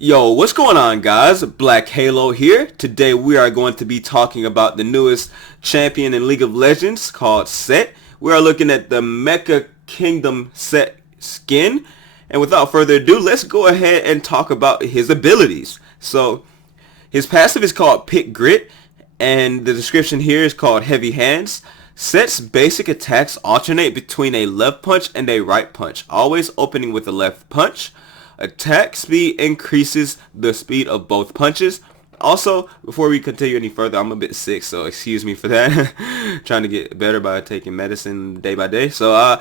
Yo, what's going on, guys? Black Halo here. Today we are going to be talking about the newest champion in League of Legends called Sett. We are looking at the Mecha Kingdom Sett skin. And without further ado, let's go ahead and talk about his abilities. So, his passive is called Pick Grit, and the description here is called Heavy Hands. Sett's basic attacks alternate between a left punch and a right punch, always opening with a left punch. Attack speed increases the speed of both punches. Also, before we continue any further, I'm a bit sick, so excuse me for that. Trying to get better by taking medicine day by day. So,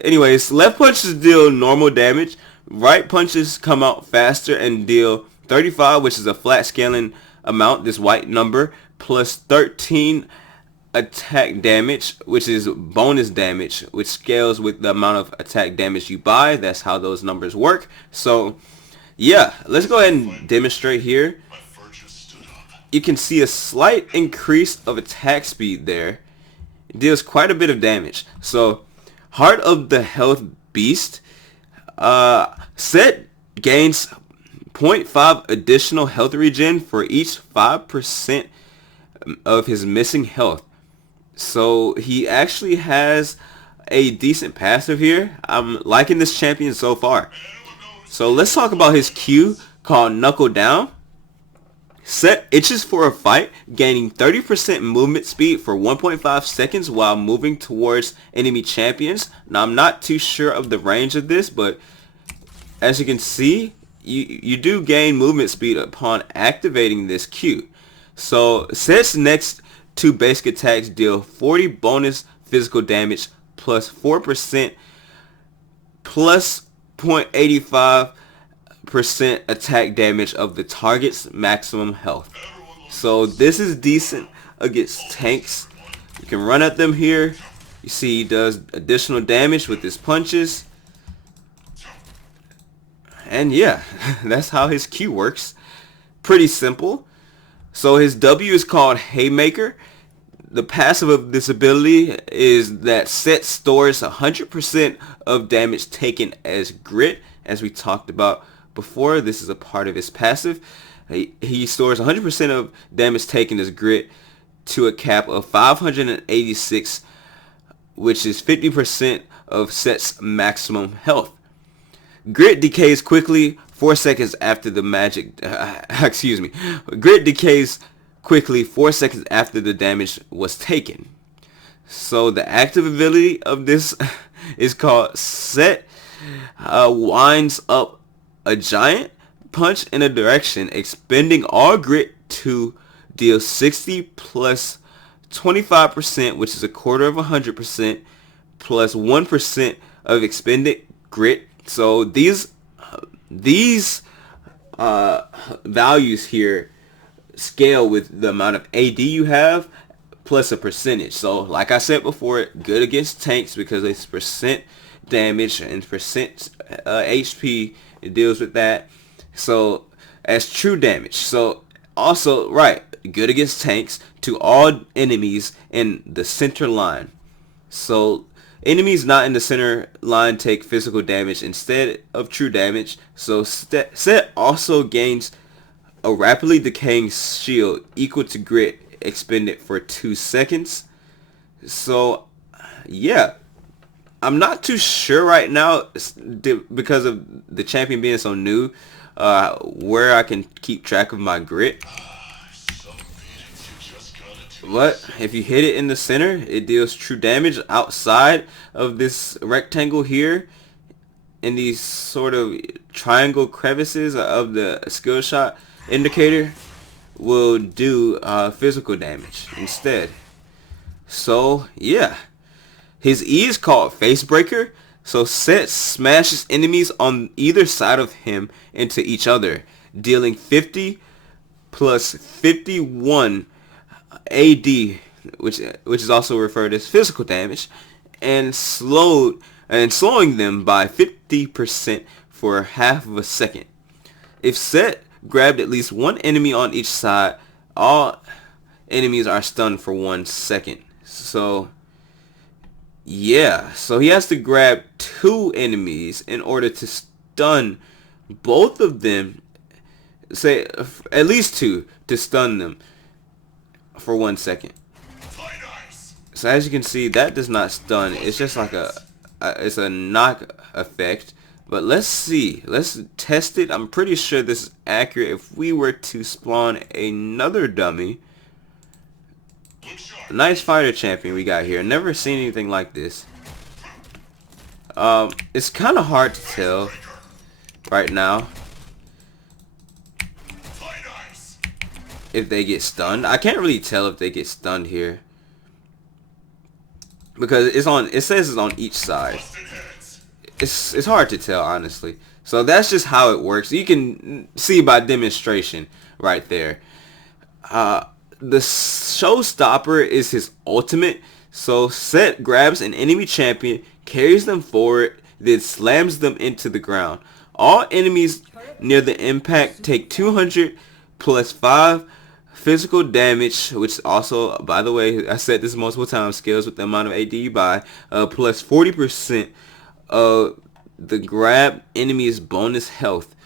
anyways, left punches deal normal damage. Right punches come out faster and deal 35, which is a flat scaling amount, this white number, plus 13 attack damage, which is bonus damage, which scales with the amount of attack damage you buy. That's how those numbers work. So yeah, let's go ahead and demonstrate here. You can see a slight increase of attack speed there. It deals quite a bit of damage. So Heart of the Health Beast, Sett gains 0.5 additional health regen for each 5% of his missing health. So he actually has a decent passive here. I'm liking this champion so far. So let's talk about his Q called Knuckle Down. Sett itches for a fight, gaining 30% movement speed for 1.5 seconds while moving towards enemy champions. Now I'm not too sure of the range of this, but as you can see, you do gain movement speed upon activating this Q. So Sett's next two basic attacks deal 40 bonus physical damage plus 4% plus 0.85% attack damage of the target's maximum health. So this is decent against tanks. You can run at them here. You see he does additional damage with his punches. And yeah, that's how his Q works. Pretty simple. So his W is called Haymaker. The passive of this ability is that Sett stores 100% of damage taken as grit. As we talked about before, this is a part of his passive. He stores 100% of damage taken as grit to a cap of 586, which is 50% of Sett's maximum health. Grit decays quickly 4 seconds after the magic, Grit decays quickly 4 seconds after the damage was taken. So the active ability of this is called Sett winds up a giant punch in a direction, expending all grit to deal 60 plus 25%, which is a quarter of 100%, plus 1% of expended grit. So these values here scale with the amount of AD you have plus a percentage. So like I said before, good against tanks because it's percent damage and percent HP. It deals with that. So as true damage. So also right, good against tanks to all enemies in the center line. So enemies not in the center line take physical damage instead of true damage. So Sett also gains a rapidly decaying shield equal to grit expended for 2 seconds. So yeah, I'm not too sure right now because of the champion being so new, where I can keep track of my grit. But if you hit it in the center, it deals true damage. Outside of this rectangle here, in these sort of triangle crevices of the skill shot indicator, will do physical damage instead. So yeah, his E is called Facebreaker. So Sett smashes enemies on either side of him into each other, dealing 50 plus 51 AD, which is also referred as physical damage, and slowing them by 50% for half of a second. If Sett grabbed at least one enemy on each side, all enemies are stunned for 1 second. So yeah, so he has to grab 2 enemies in order to stun both of them say at least 2 to stun them for 1 second. So as you can see, that does not stun. It's just like it's a knock effect. But let's see. Let's test it. I'm pretty sure this is accurate. If we were to spawn another dummy. Nice fighter champion we got here. Never seen anything like this. It's kind of hard to tell right now if they get stunned. I can't really tell if they get stunned here because it says it's on each side. It's hard to tell, honestly. So that's just how it works. You can see by demonstration right there. The showstopper is his ultimate. So Sett grabs an enemy champion, carries them forward, then slams them into the ground. All enemies near the impact take 200 plus 5 physical damage, which also, by the way, I said this multiple times, scales with the amount of AD you buy, plus 40% of the grab enemy's bonus health.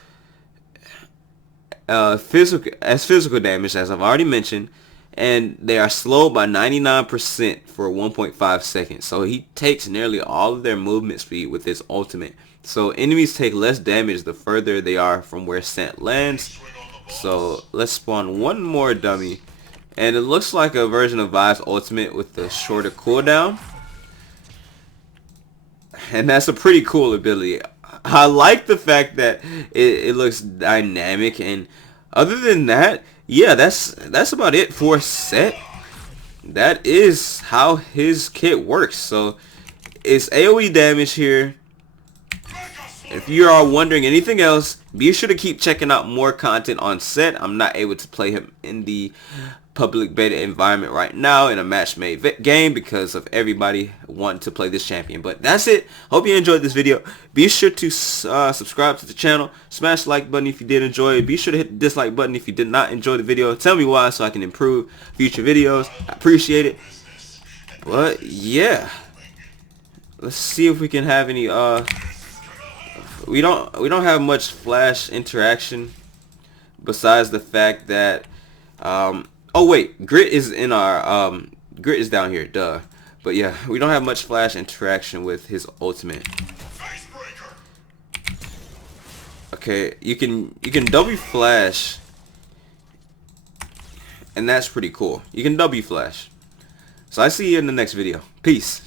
Physical damage, as I've already mentioned, and they are slowed by 99% for 1.5 seconds. So he takes nearly all of their movement speed with his ultimate. So enemies take less damage the further they are from where Sett lands. So let's spawn one more dummy, and it looks like a version of Vi's ultimate with the shorter cooldown. And that's a pretty cool ability. I like the fact that it looks dynamic, and other than that, yeah, that's about it for Sett. That is how his kit works. So it's AoE damage here. If you are wondering anything else, be sure to keep checking out more content on Sett. I'm not able to play him in the public beta environment right now in a match-made game because of everybody wanting to play this champion. But that's it. Hope you enjoyed this video. Be sure to subscribe to the channel. Smash the like button if you did enjoy it. Be sure to hit the dislike button if you did not enjoy the video. Tell me why so I can improve future videos. I appreciate it. But yeah, let's see if we can have any we don't have much flash interaction besides the fact that oh wait, Grit is in our Grit is down here, duh. But yeah, we don't have much flash interaction with his ultimate. Okay, you can W flash, and that's pretty cool. You can W flash. So I see you in the next video. Peace.